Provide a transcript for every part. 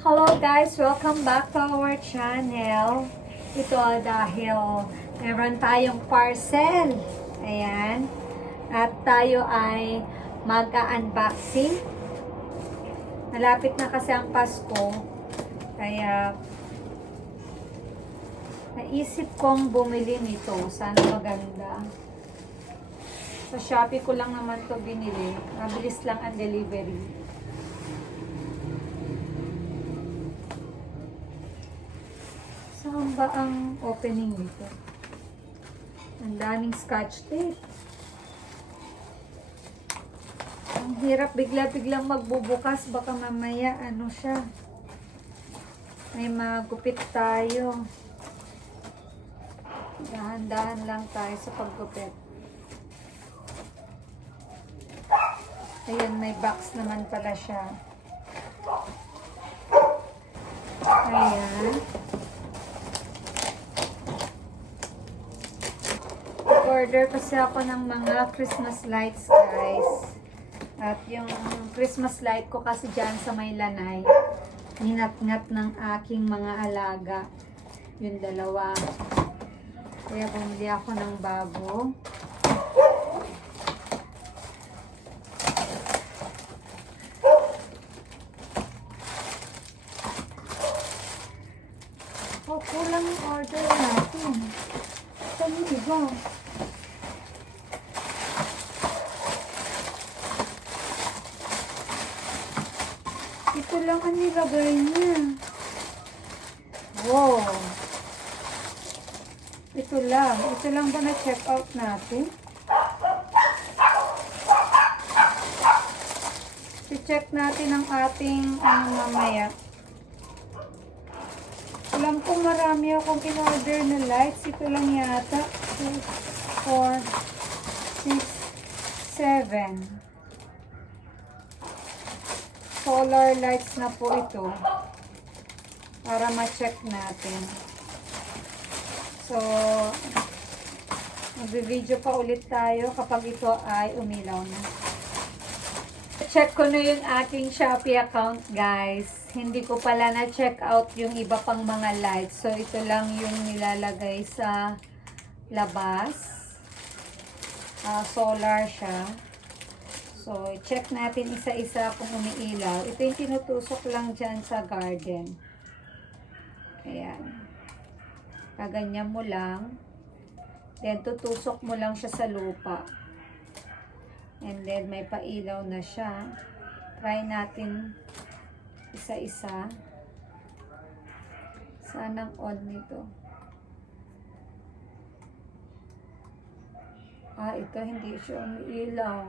Hello guys! Welcome back to our channel. Ito dahil meron tayong parcel. Ayan. At tayo ay mag-unboxing. Malapit na kasi ang Pasko. Kaya naisip kong bumili nito. Sana maganda. Sa Shopee ko lang naman to binili. Mabilis lang ang delivery. Saan ba ang opening nito? Ang daming scotch tape. Ang hirap bigla-biglang magbubukas. Baka mamaya ano siya. May magupit tayo. Dahan-dahan lang tayo sa paggupit. Ayan, may box naman pala siya. Ayan. Order kasi ako ng mga Christmas lights, guys. At yung Christmas light ko kasi dyan sa may lanay, ninat-ngat ng aking mga alaga. Yung dalawa. Kaya bumili ako ng bago. Oh, kulang yung order natin. Saan diba? Ito lang ang nilagay niya. Wow. Ito lang. Ito lang ba na-check out natin? I-check natin ang ating mamaya. Alam ko marami akong in-order na lights. Ito lang yata. 2, 4, 6, 7. Solar lights na po ito. Para ma-check natin. So, mag-video pa ulit tayo kapag ito ay umilaw na. Check ko na yung aking Shopee account, guys. Hindi ko pala na-check out yung iba pang mga lights. So, ito lang yung nilalagay sa labas. Solar siya. So, check natin isa-isa kung umiilaw. Ito yung tinutusok lang dyan sa garden. Ayan. Kaganyan mo lang. Then, tutusok mo lang siya sa lupa. And then, may pailaw na siya. Try natin isa-isa. Sanang on nito. Ito hindi siya umiilaw.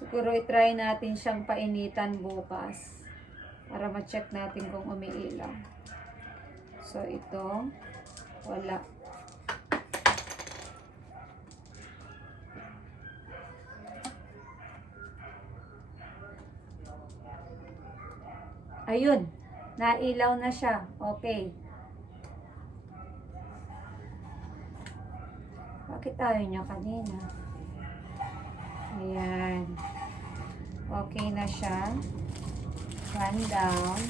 Siguro i-try natin siyang painitan bukas. Para ma-check natin kung umiilaw. So, ito. Wala. Ayun, nailaw na siya. Okay. Bakit ayaw niya kanina? Ayan. Okay na siya. One down.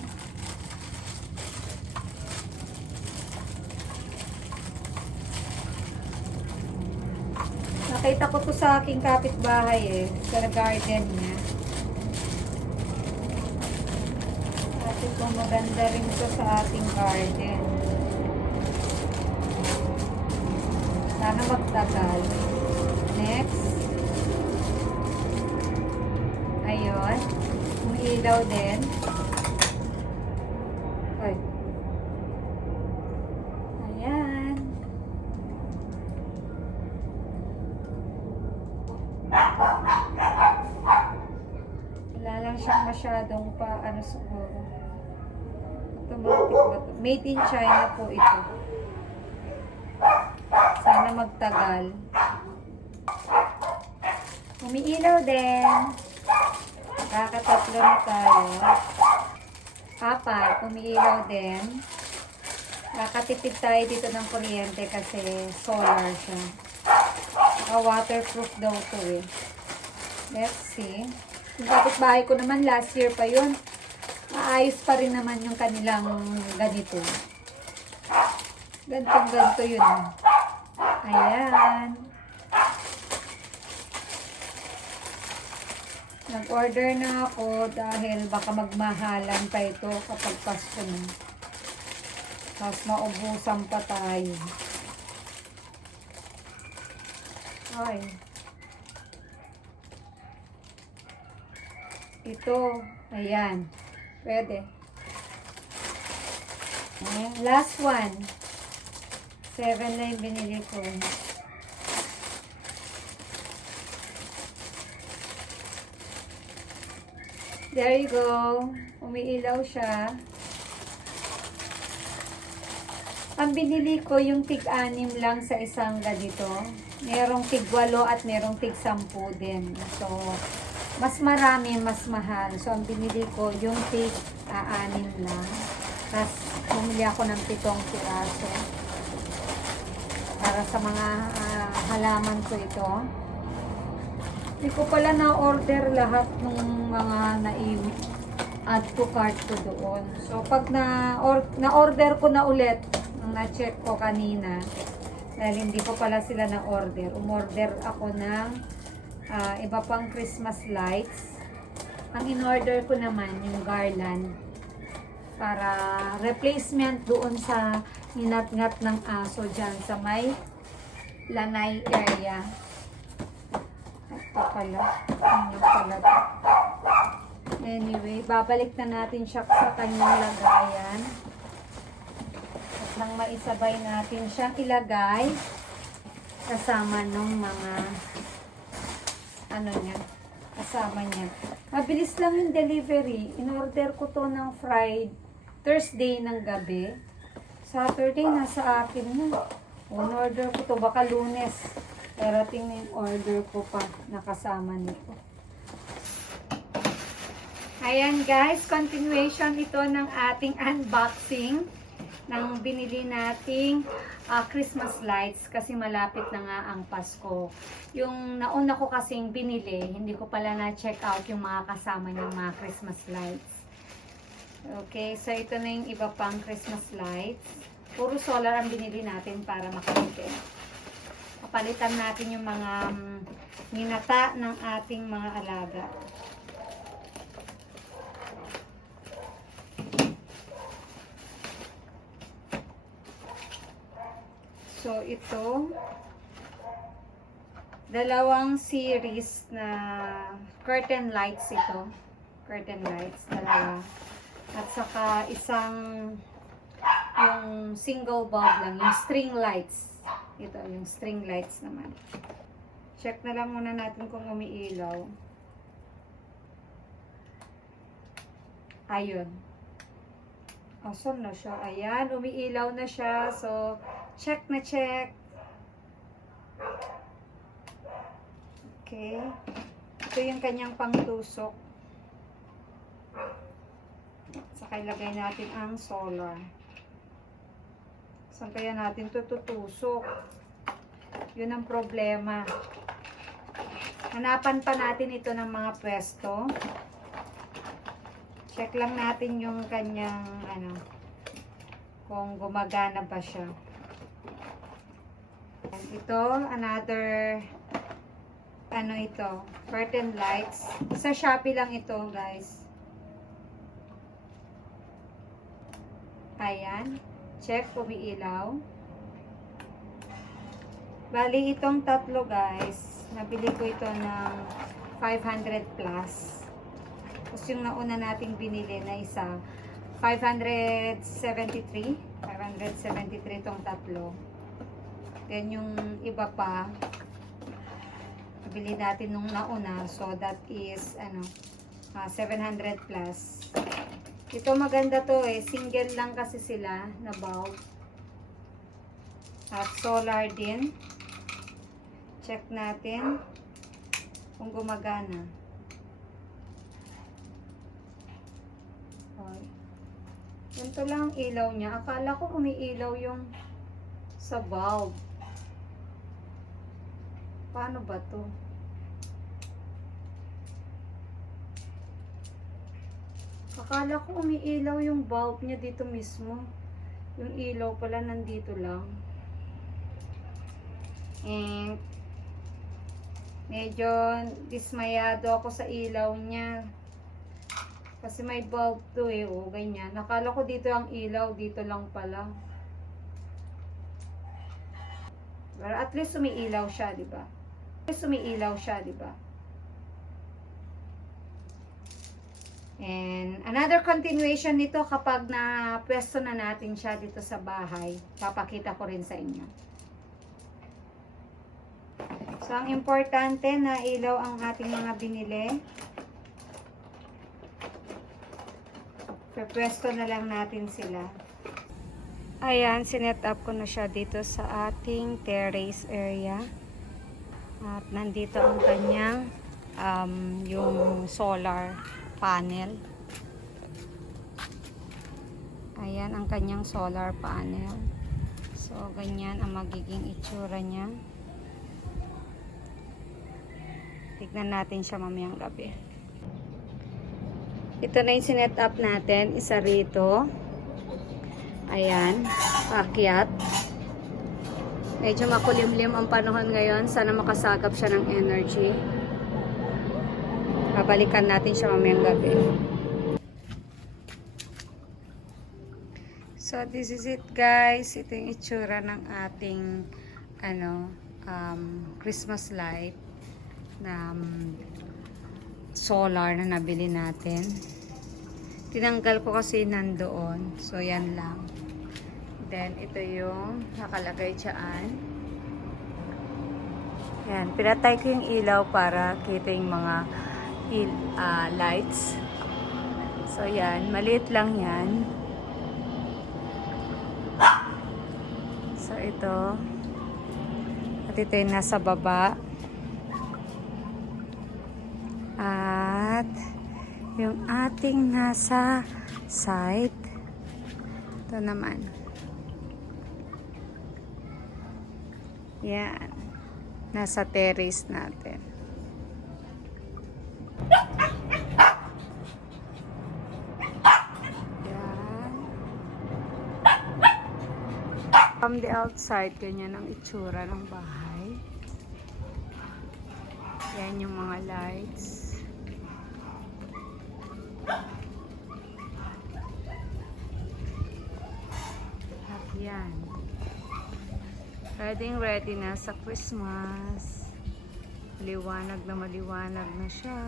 Nakita ko to sa aking kapitbahay sa garden niya. Ito maganda rin ito sa ating garden. Sana magtagal. Next. Ayun. Umiilaw din. Ay. Ayan. Wala lang siyang masyadong siguro. Automatic ba ito? Made in China po ito. Sana magtagal. Umiilaw din. Kakatatlo na tayo. 4. Umiilaw din. Kakatipid tayo dito ng kuryente kasi solar siya. Waterproof daw ito eh. Let's see. Yung kapitbahay ko naman, last year pa yun. Maayos pa rin naman yung kanilang ganito. Ganito yun. Ayan. Nag-order na ako dahil baka magmahalan pa ito kapag Pasko na. Tapos maubusan pa tayo. Ay. Ito. Ayan. Pwede. Ayan. Last one. 7 na yung binili ko. There you go. Umiilaw siya. Ang binili ko yung tig-anim lang sa isang ganito. Merong tig-8 at merong tig-10 din. So, mas marami, mas mahal. So, ang binili ko yung tig-anim lang. Tapos, bumili ako ng 7 piraso. Para sa mga halaman ko ito. Hindi ko pala na-order lahat ng mga na-add to cart ko doon. So, pag na-order ko na ulit, nung na-check ko kanina, dahil hindi ko pala sila na-order, umorder ako ng iba pang Christmas lights. Ang in-order ko naman yung garland para replacement doon sa ninat-ngat ng aso dyan sa may lanay area. Ito pala. Ano pala ito? Anyway, babalik na natin siya sa kanyang lagayan. At nang maisabay natin siyang ilagay kasama ng mga ano niya, kasama niya. Mabilis lang yung delivery. In-order ko to ng Thursday ng gabi. Saturday, nasa akin na. In-order ko to, baka Lunes. Darating na yung order ko pa, nakasama nito. Ayan guys, continuation ito ng ating unboxing ng binili nating Christmas lights kasi malapit na nga ang Pasko. Yung nauna ko kasing binili, hindi ko pala na-check out yung mga kasama niyang mga Christmas lights. Okay, so ito na yung iba pang Christmas lights. Puro solar ang binili natin para makatipid. Papalitan natin yung mga minata ng ating mga alaga. So, ito, dalawang series na curtain lights ito. Curtain lights, dalawa. At saka isang yung single bulb lang, yung string lights. Ito, yung string lights naman. Check na lang muna natin kung umiilaw. Ayun. Asan na siya? Ayan, umiilaw na siya. So, check na check. Okay. Ito yung kanyang pangtusok. Saka ilagay natin ang solar. Saan kaya natin ito tutusok? Yun ang problema. Hanapan pa natin ito ng mga pwesto. Check lang natin yung kanyang ano, kung gumagana ba siya. Ito, another ano ito, curtain lights. Sa Shopee lang ito, guys. Ayan. Check, umiilaw. Bali, itong tatlo, guys, nabili ko ito ng 500 plus. Tapos yung nauna nating binili na isa, 573. 573 itong tatlo. Then yung iba pa, nabili natin nung nauna. So, that is, 700 plus. Ito maganda to eh. Single lang kasi sila na bulb. At solar din. Check natin kung gumagana. Okay. Ganito lang ang ilaw niya. Akala ko umiilaw yung sa bulb. Paano ba to? Akala ko umiilaw yung bulb niya dito mismo. Yung ilaw pala nandito lang. And medyo dismayado ako sa ilaw niya. Kasi may bulb to eh. O, ganyan. Akala ko dito ang ilaw. Dito lang pala. Pero at least umiilaw siya, di ba? At least umiilaw siya, di ba? And another continuation nito kapag na pwesto na natin siya dito sa bahay. Papakita ko rin sa inyo. So, ang importante na ilaw ang ating mga binili. Pwesto na lang natin sila. Ayan, sinet up ko na siya dito sa ating terrace area. At nandito ang kanyang yung solar panel. Ayan ang kanyang solar panel. So, ganyan ang magiging itsura niya. Tignan natin siya mamayang gabi. Ito na yung sinet up natin. Isa rito. Ayan. Pakyat. Medyo makulimlim ang panahon ngayon. Sana makasagap siya ng energy. Babalikan natin siya mamayang gabi. So, this is it guys. Ito yung itsura ng ating Christmas light na solar na nabili natin. Tinanggal ko kasi nandoon. So, yan lang. Then, ito yung nakalagay dyan. Yan. Pinatay ko yung ilaw para kita yung mga lights. So, yan. Maliit lang yan. So, ito. At ito yung nasa baba. At yung ating nasa side. Ito naman. Yan. Nasa terrace natin. Yan. From the outside, ganyan ang itsura ng bahay. Yan yung mga lights. At yan. Ready na sa Christmas. Maliwanag na siya.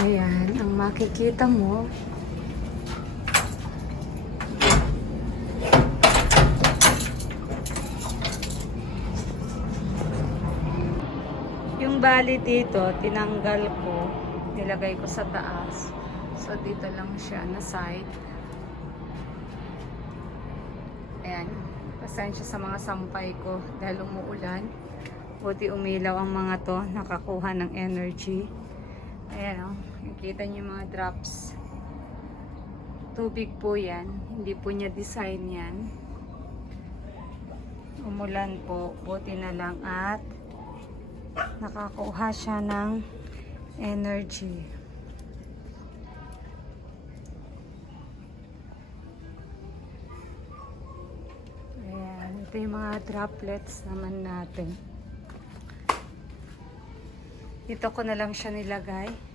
Ayan, ang makikita mo. Yung bali dito, tinanggal ko, nilagay ko sa taas. So, dito lang siya na side. Ayan. Pasensya sa mga sampay ko dahil umuulan. Buti umilaw ang mga to, nakakuha ng energy. Ayan o, nakikita niyo yung mga drops. Tubig po yan. Hindi po niya design yan. Umulan po, buti na lang at nakakuha siya ng energy. Ayan, ito yung mga droplets naman natin. Dito ko na lang siya nilagay.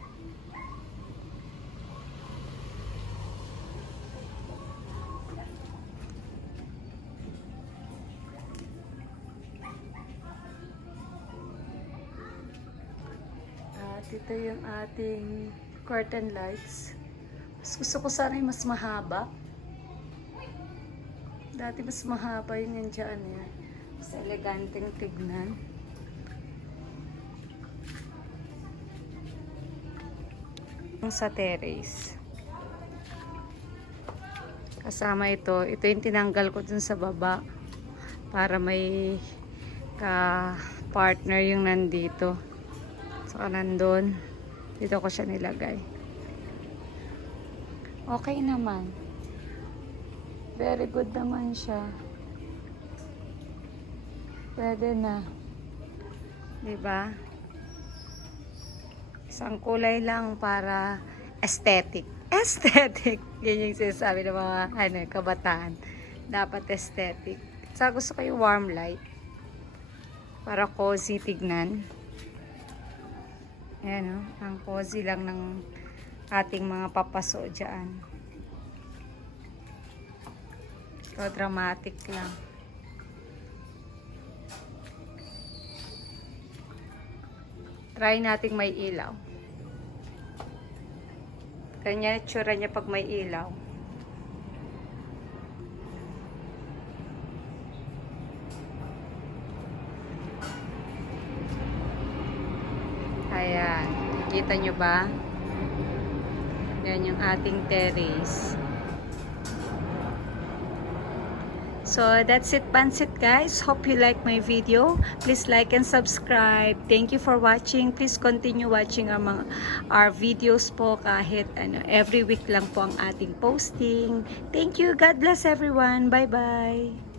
Ito yung ating curtain lights. Mas gusto ko sana yung mas mahaba. Dati mas mahaba yun yung dyan. Mas eleganteng tignan. Sa terrace. Kasama ito. Ito yung tinanggal ko dun sa baba. Para may ka-partner yung nandito. Saka nandun, dito ko siya nilagay. Okay naman. Very good naman siya. Pwede na. Diba? Isang kulay lang para aesthetic. Aesthetic! Yan yung sinasabi ng mga kabataan. Dapat aesthetic. Sa gusto ko yung warm light. Para cozy tignan. Ayan o. Ang cozy lang ng ating mga papaso dyan. So, dramatic lang. Try nating may ilaw. Kanya tsura niya pag may ilaw. Ayan. Kita nyo ba? Yan yung ating terrace. So, that's it, Pansit, guys. Hope you like my video. Please like and subscribe. Thank you for watching. Please continue watching our videos po kahit every week lang po ang ating posting. Thank you. God bless everyone. Bye-bye.